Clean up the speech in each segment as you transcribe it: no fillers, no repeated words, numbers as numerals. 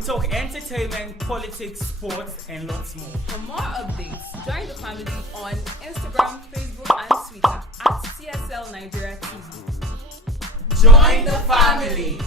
We talk entertainment, politics, sports, and lots more. For more updates, join the family on Instagram, Facebook, and Twitter at TSL Nigeria TV. Join the family.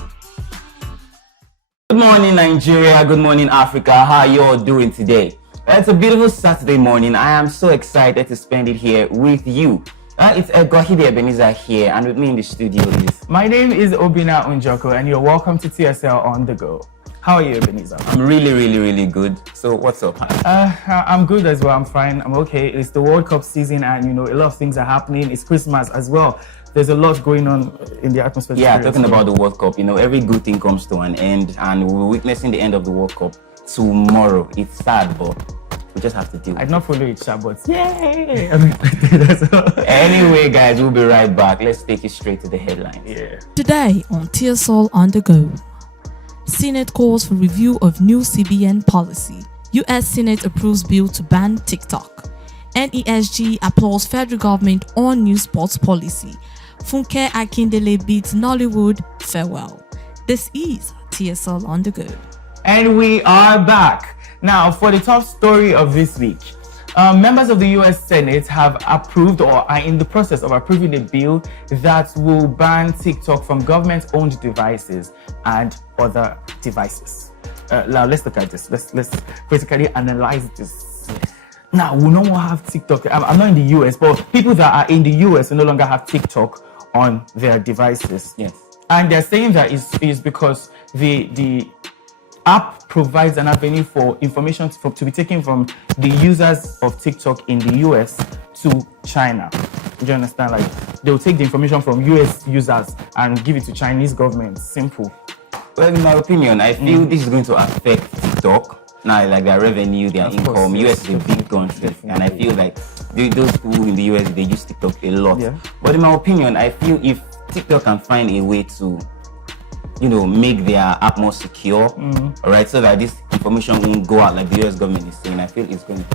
Good morning, Nigeria. Good morning, Africa. How are you all doing today? It's a beautiful Saturday morning. I am so excited to spend it here with you. It's Gohide Ebenezer here, and with me in the studio is... My name is Obina Unjoko, and you're welcome to TSL On The Go. How are you, Ebenezer? I'm really good. So what's up? I'm good as well. I'm fine. I'm okay. It's the World Cup season, and a lot of things are happening. It's Christmas as well. There's a lot going on in the atmosphere. Yeah, talking about the World Cup, every good thing comes to an end, and we're witnessing the end of the World Cup tomorrow. It's sad, but we just have to deal with it. I don't follow it, but yay! Anyway, guys, we'll be right back. Let's take it straight to the headlines. Yeah. Today on TSL On The Go, Senate calls for review of new CBN policy. US Senate approves bill to ban TikTok. NESG applauds federal government on new sports policy. Funke Akindele beats Nollywood, farewell. This is TSL On The Go. And we are back. Now, for the top story of this week, members of the US Senate have approved or are in the process of approving a bill that will ban TikTok from government-owned devices and other devices. Now, let's look at this. Let's critically analyze this. Now, we no more have TikTok. I'm not in the US, but people that are in the US will no longer have TikTok on their devices. Yes. And they're saying that is because the app provides an avenue for information to be taken from the users of TikTok in the US to China. Do you understand? Like, they'll take the information from US users and give it to Chinese government. Simple. Well, in my opinion, I feel this is going to affect TikTok. Now, like their revenue, their income. US is a big country, and I feel like those people in the US, they use TikTok a lot. Yeah. But in my opinion, I feel if TikTok can find a way to make their app more secure, all right, so that this information won't go out like the US government is saying, I feel it's going to.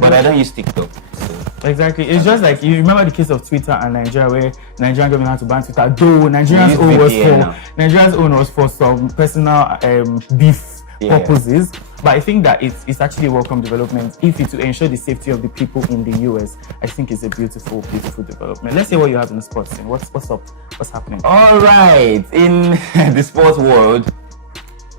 But I don't use TikTok. So. Exactly. It's just like, you remember the case of Twitter and Nigeria, where Nigerian government had to ban Twitter, though Nigeria's own was for some personal beef purposes. But I think that it's actually a welcome development. If it's to ensure the safety of the people in the US, I think it's a beautiful development. Let's see what you have in the sports scene. What's up? What's happening? All right, in the sports world,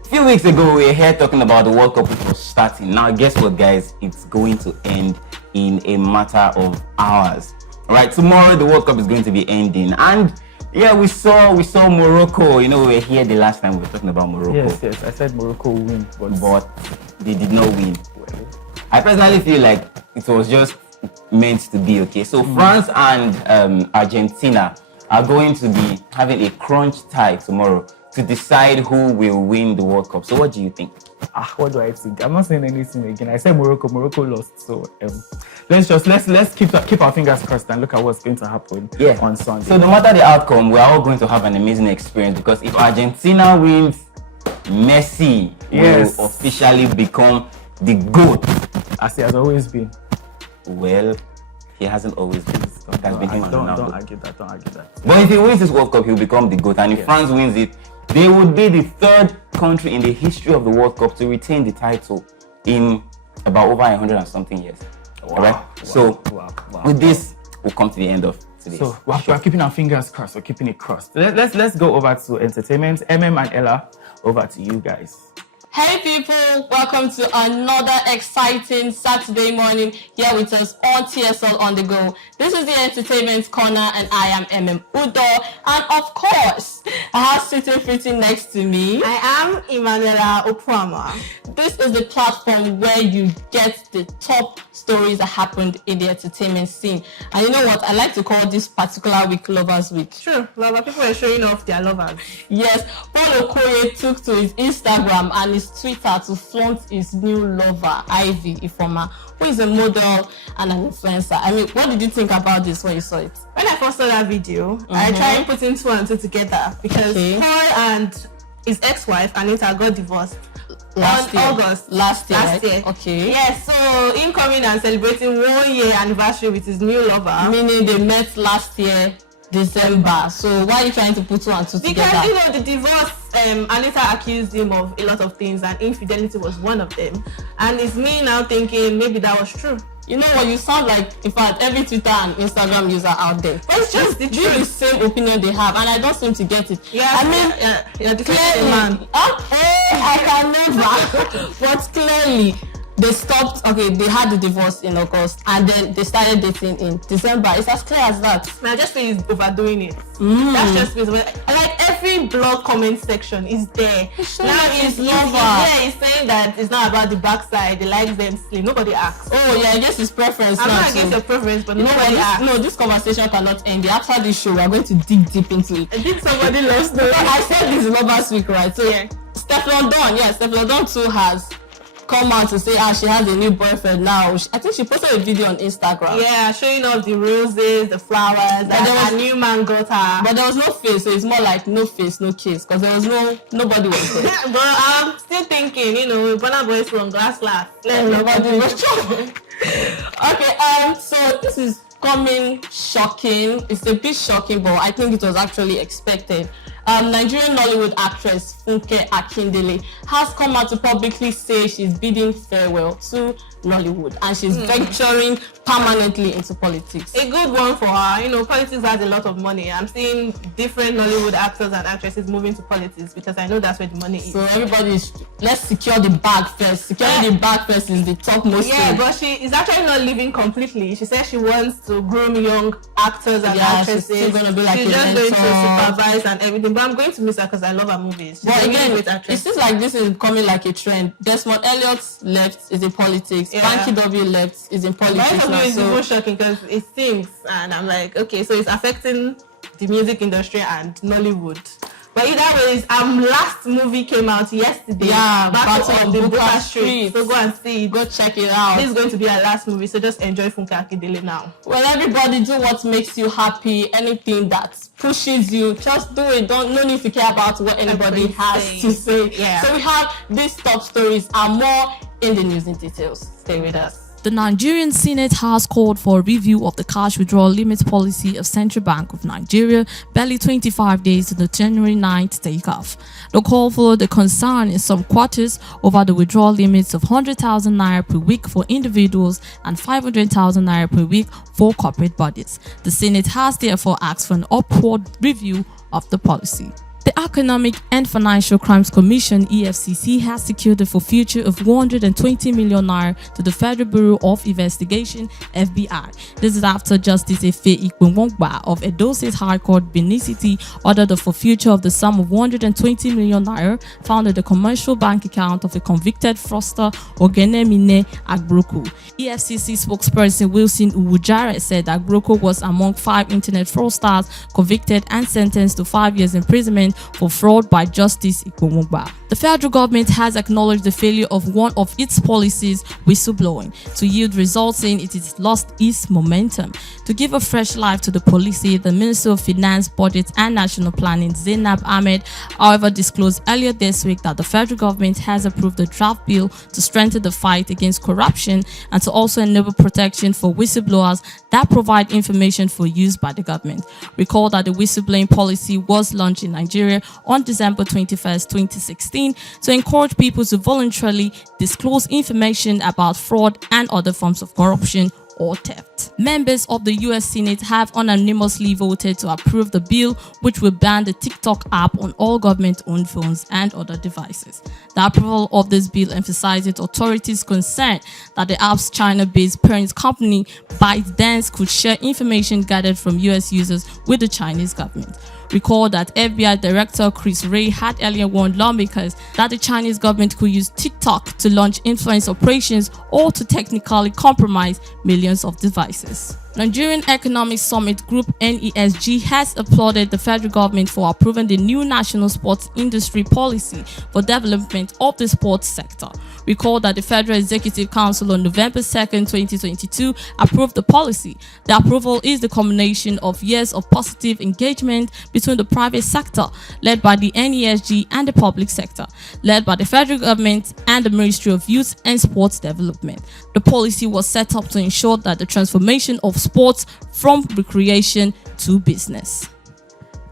a few weeks ago we were here talking about the World Cup, which was starting. Now, guess what, guys? It's going to end in a matter of hours. All right, tomorrow the World Cup is going to be ending, and yeah, we saw Morocco. We were here the last time we were talking about Morocco. Yes, I said Morocco will win, but they did not win. I personally feel like it was just meant to be. Okay, so France and Argentina are going to be having a crunch tie tomorrow to decide who will win the World Cup. So what do you think? What do I think? I'm not saying anything again. I said Morocco lost. So let's keep our fingers crossed and look at what's going to happen on Sunday. So no matter the outcome, we are all going to have an amazing experience, because if Argentina wins, Messi will officially become the GOAT. As he has always been. Well, he hasn't always been. Don't argue that. But if he wins this World Cup, he'll become the GOAT. And if France wins it, they would be the third country in the history of the World Cup to retain the title in about over 100 and something years. All right. With this, we'll come to the end of today. So we're keeping our fingers crossed. We're keeping it crossed. Let's go over to entertainment. MM and Ella, over to you guys. Hey people, welcome to another exciting Saturday morning here with us on TSL On The Go. This is the Entertainment Corner, and I am MM Udo. And of course, I have sitting pretty next to me, I am Emanuela Opuama. This is the platform where you get the top stories that happened in the entertainment scene. And you know what? I like to call this particular week Lovers Week. True, lover. People are showing off their lovers. Yes, Paul Okoye took to his Instagram and his Twitter to flaunt his new lover, Ivy Ifeoma, who is a model and an influencer. I mean, what did you think about this when you saw it? When I first saw that video, I tried putting two and two together because Paul and his ex-wife, Anita, got divorced. Last year. Okay. Yes, so him coming and celebrating 1 year anniversary with his new lover. Meaning they met last year December. So why are you trying to put two and two Because together? you know the divorce, Anita accused him of a lot of things, and infidelity was one of them. And it's me now thinking maybe that was true. You know what? You sound like, in fact, every Twitter and Instagram user out there. But it's just the truth. The same opinion they have, and I don't seem to get it. Yeah, I mean, you're the clearly, man. I can never. But clearly, they stopped. Okay, they had the divorce in August, and then they started dating in December. It's as clear as that. I just feel he's overdoing it. That's just like every blog comment section is there. Now he's saying that it's not about the backside. He likes them slim. Nobody asks. Oh yeah, I guess it's preference. I'm now not against your preference, but nobody this, asks. no, this conversation cannot end. After this show, we are going to dig deep into it. I think somebody lost the. I said this last week, right? So Yeah. Stefflon Don too has come out to say she has a new boyfriend now. I think she posted a video on Instagram. Yeah, showing off the roses, the flowers, that her new man got her. But there was no face, so it's more like no face, no kiss, because there was nobody was there. But I'm still thinking, Burna Boy's from Glass Laugh. Nobody was Okay, so this is coming shocking. It's a bit shocking, but I think it was actually expected. Nigerian Nollywood actress Funke Akindele has come out to publicly say she's bidding farewell to Nollywood and she's venturing permanently into politics. A good one for her. Politics has a lot of money. I'm seeing different Nollywood actors and actresses moving to politics because I know that's where the money is. So let's secure the bag first. Securing the bag first is the topmost thing. Yeah, but she is actually not leaving completely. She says she wants to groom young actors and actresses. She's still going to be like she's a just mentor. going to supervise and everything. But I'm going to miss her because I love her movies. She's But a again, great actress. it seems like this is becoming like a trend. Desmond Elliot left is in politics. Yeah. Frankie W left is in politics But now. it's even shocking because it sings, and I'm like, okay, so it's affecting the music industry and Nollywood. But either way, last movie came out yesterday. Yeah, Battle of the Booker Street. Street. So go and see it. Go check it out. This is going to be our last movie, so just enjoy Funke Akindele now. Well, everybody, do what makes you happy. Anything that pushes you, just do it. No need to care about what anybody has to say. Yeah. So we have these top stories and more in the news in details. Stay with us. The Nigerian Senate has called for a review of the cash withdrawal limit policy of Central Bank of Nigeria barely 25 days to the January 9th takeoff. The call followed the concern in some quarters over the withdrawal limits of 100,000 naira per week for individuals and 500,000 naira per week for corporate bodies. The Senate has therefore asked for an upward review of the policy. The Economic and Financial Crimes Commission (EFCC) has secured the forfeiture of 120 million naira to the Federal Bureau of Investigation (FBI). This is after Justice Ifeanyi Adeleke of Edo State High Court, Benin City, ordered the forfeiture of the sum of 120 million naira found in the commercial bank account of a convicted fraudster Ogenemine Agbroku. EFCC spokesperson Wilson Uwujare said Agbroku was among 5 internet fraudsters convicted and sentenced to 5 years imprisonment for fraud by Justice Ikwomogba. The federal government has acknowledged the failure of one of its policies, whistleblowing, to yield results, saying it has lost its momentum. To give a fresh life to the policy, the Minister of Finance, Budget and National Planning, Zainab Ahmed, however, disclosed earlier this week that the federal government has approved a draft bill to strengthen the fight against corruption and to also enable protection for whistleblowers that provide information for use by the government. Recall that the whistleblowing policy was launched in Nigeria on December 21st, 2016, to encourage people to voluntarily disclose information about fraud and other forms of corruption or theft. Members of the US Senate have unanimously voted to approve the bill, which will ban the TikTok app on all government-owned phones and other devices. The approval of this bill emphasizes authorities' concern that the app's China-based parent company, ByteDance, could share information gathered from US users with the Chinese government. Recall that FBI Director Chris Wray had earlier warned lawmakers that the Chinese government could use TikTok to launch influence operations or to technically compromise millions of devices. Nigerian Economic Summit Group (NESG) has applauded the federal government for approving the new national sports industry policy for development of the sports sector. Recall that the Federal Executive Council on November 2nd, 2022 approved the policy. The approval is the culmination of years of positive engagement between the private sector, led by the NESG, and the public sector, led by the federal government and the Ministry of Youth and Sports Development. The policy was set up to ensure that the transformation of sports from recreation to business.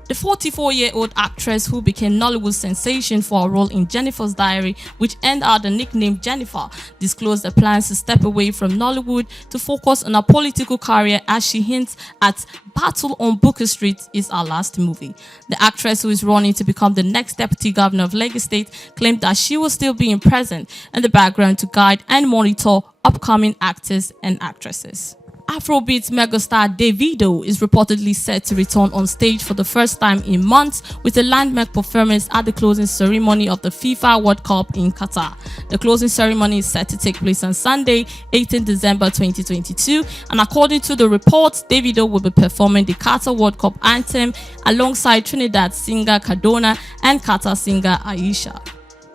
The 44-year-old actress who became Nollywood sensation for her role in Jennifer's Diary, which earned her the nickname Jennifer, disclosed her plans to step away from Nollywood to focus on her political career as she hints at Battle on Booker Street is her last movie. The actress, who is running to become the next deputy governor of Lagos State, claimed that she will still be present in the background to guide and monitor upcoming actors and actresses. Afrobeat megastar Davido is reportedly set to return on stage for the first time in months with a landmark performance at the closing ceremony of the FIFA World Cup in Qatar. The closing ceremony is set to take place on Sunday, 18 December 2022, and according to the reports, Davido will be performing the Qatar World Cup anthem alongside Trinidad singer Cardona and Qatar singer Aisha.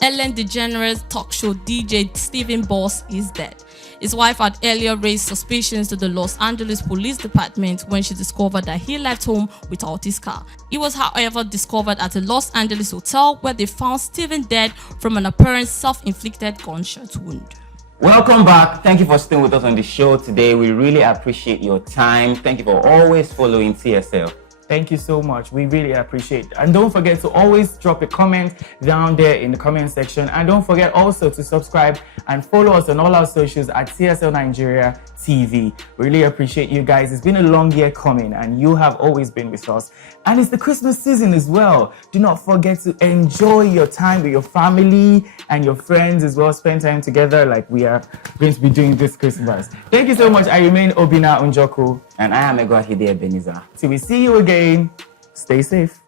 Ellen DeGeneres talk show DJ Stephen Boss is dead. His wife had earlier raised suspicions to the Los Angeles Police Department when she discovered that he left home without his car. He was, however, discovered at a Los Angeles hotel where they found Stephen dead from an apparent self-inflicted gunshot wound. Welcome back. Thank you for staying with us on the show today. We really appreciate your time. Thank you for always following TSL. Thank you so much. We really appreciate it. And don't forget to always drop a comment down there in the comment section. And don't forget also to subscribe and follow us on all our socials at TSL Nigeria TV. Really appreciate you guys. It's been a long year coming and you have always been with us. And it's the Christmas season as well. Do not forget to enjoy your time with your family and your friends as well. Spend time together like we are going to be doing this Christmas. Thank you so much. I remain Obina Unjoku. And I am Egwahide Ebenezer. Till we see you again, stay safe.